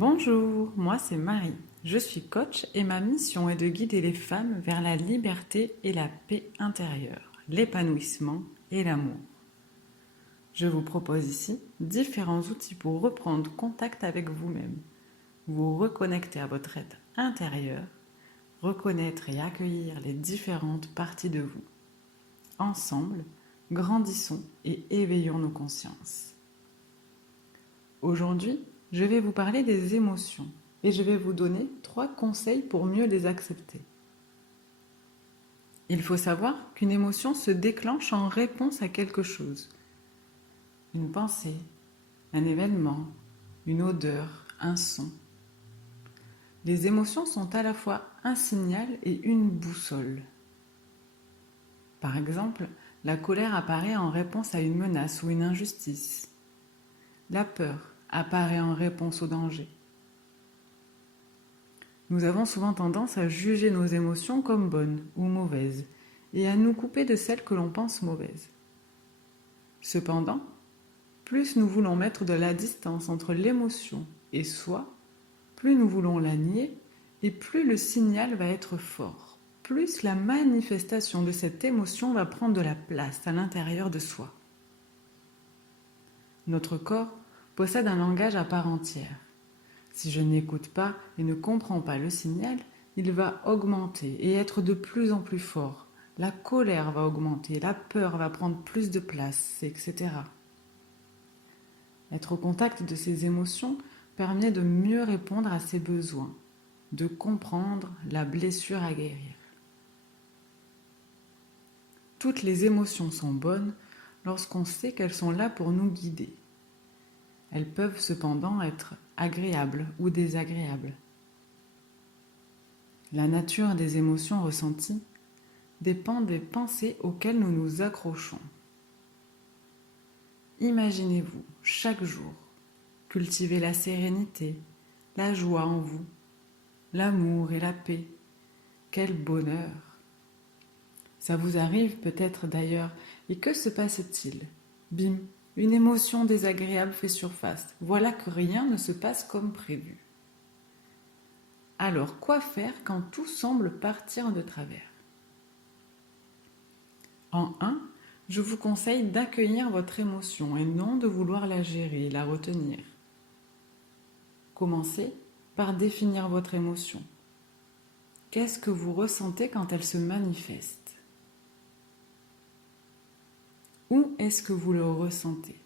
Bonjour, moi c'est Marie. Je suis coach et ma mission est de guider les femmes vers la liberté et la paix intérieure, l'épanouissement et l'amour. Je vous propose ici différents outils pour reprendre contact avec vous-même, vous reconnecter à votre être intérieur, reconnaître et accueillir les différentes parties de vous. Ensemble, grandissons et éveillons nos consciences. Aujourd'hui, je vais vous parler des émotions et je vais vous donner 3 conseils pour mieux les accepter. Il faut savoir qu'une émotion se déclenche en réponse à quelque chose. Une pensée, un événement, une odeur, un son. Les émotions sont à la fois un signal et une boussole. Par exemple, la colère apparaît en réponse à une menace ou une injustice. La peur apparaît en réponse au danger. Nous avons souvent tendance à juger nos émotions comme bonnes ou mauvaises et à nous couper de celles que l'on pense mauvaises. Cependant, plus nous voulons mettre de la distance entre l'émotion et soi, plus nous voulons la nier et plus le signal va être fort, plus la manifestation de cette émotion va prendre de la place à l'intérieur de soi. Notre corps possède un langage à part entière. Si je n'écoute pas et ne comprends pas le signal, il va augmenter et être de plus en plus fort. La colère va augmenter, la peur va prendre plus de place, etc. Être au contact de ces émotions permet de mieux répondre à ses besoins, de comprendre la blessure à guérir. Toutes les émotions sont bonnes lorsqu'on sait qu'elles sont là pour nous guider. Elles peuvent cependant être agréables ou désagréables. La nature des émotions ressenties dépend des pensées auxquelles nous nous accrochons. Imaginez-vous, chaque jour, cultiver la sérénité, la joie en vous, l'amour et la paix. Quel bonheur! Ça vous arrive peut-être d'ailleurs, et que se passe-t-il? Bim, une émotion désagréable fait surface. Voilà que rien ne se passe comme prévu. Alors, quoi faire quand tout semble partir de travers? En 1, je vous conseille d'accueillir votre émotion et non de vouloir la gérer et la retenir. Commencez par définir votre émotion. Qu'est-ce que vous ressentez quand elle se manifeste? Où est-ce que vous le ressentez?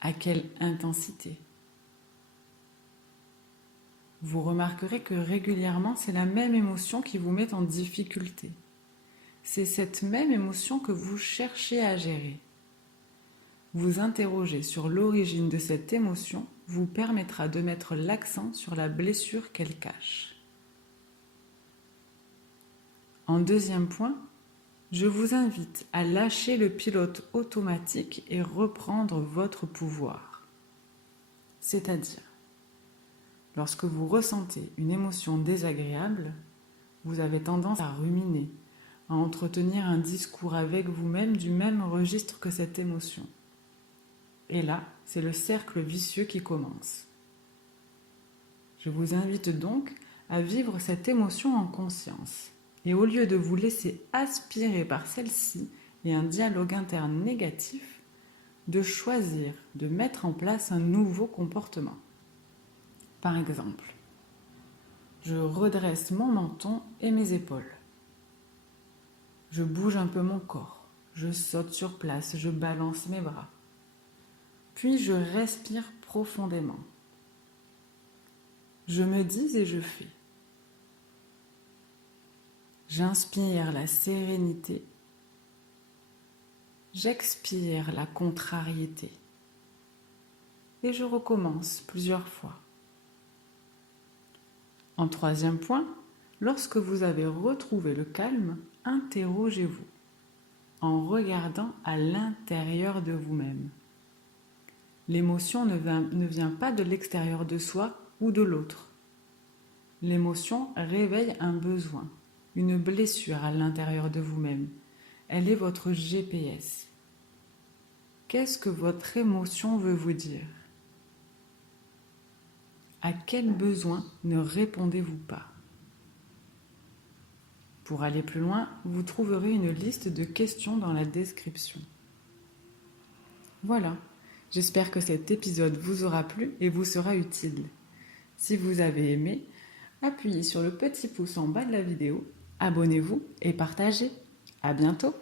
À quelle intensité? Vous remarquerez que régulièrement, c'est la même émotion qui vous met en difficulté. C'est cette même émotion que vous cherchez à gérer. Vous interroger sur l'origine de cette émotion vous permettra de mettre l'accent sur la blessure qu'elle cache. En 2e point, je vous invite à lâcher le pilote automatique et reprendre votre pouvoir. C'est-à-dire, lorsque vous ressentez une émotion désagréable, vous avez tendance à ruminer, à entretenir un discours avec vous-même du même registre que cette émotion. Et là, c'est le cercle vicieux qui commence. Je vous invite donc à vivre cette émotion en conscience. Et au lieu de vous laisser aspirer par celle-ci et un dialogue interne négatif, de choisir de mettre en place un nouveau comportement. Par exemple, je redresse mon menton et mes épaules. Je bouge un peu mon corps. Je saute sur place, je balance mes bras. Puis je respire profondément. Je me dis et je fais. J'inspire la sérénité. J'expire la contrariété. Et je recommence plusieurs fois. En 3e point, lorsque vous avez retrouvé le calme, interrogez-vous en regardant à l'intérieur de vous-même. L'émotion ne vient pas de l'extérieur de soi ou de l'autre. L'émotion réveille un besoin, une blessure à l'intérieur de vous-même. Elle est votre GPS. Qu'est-ce que votre émotion veut vous dire? À quel besoin ne répondez-vous pas? Pour aller plus loin, vous trouverez une liste de questions dans la description. Voilà, j'espère que cet épisode vous aura plu et vous sera utile. Si vous avez aimé, appuyez sur le petit pouce en bas de la vidéo, abonnez-vous et partagez. À bientôt!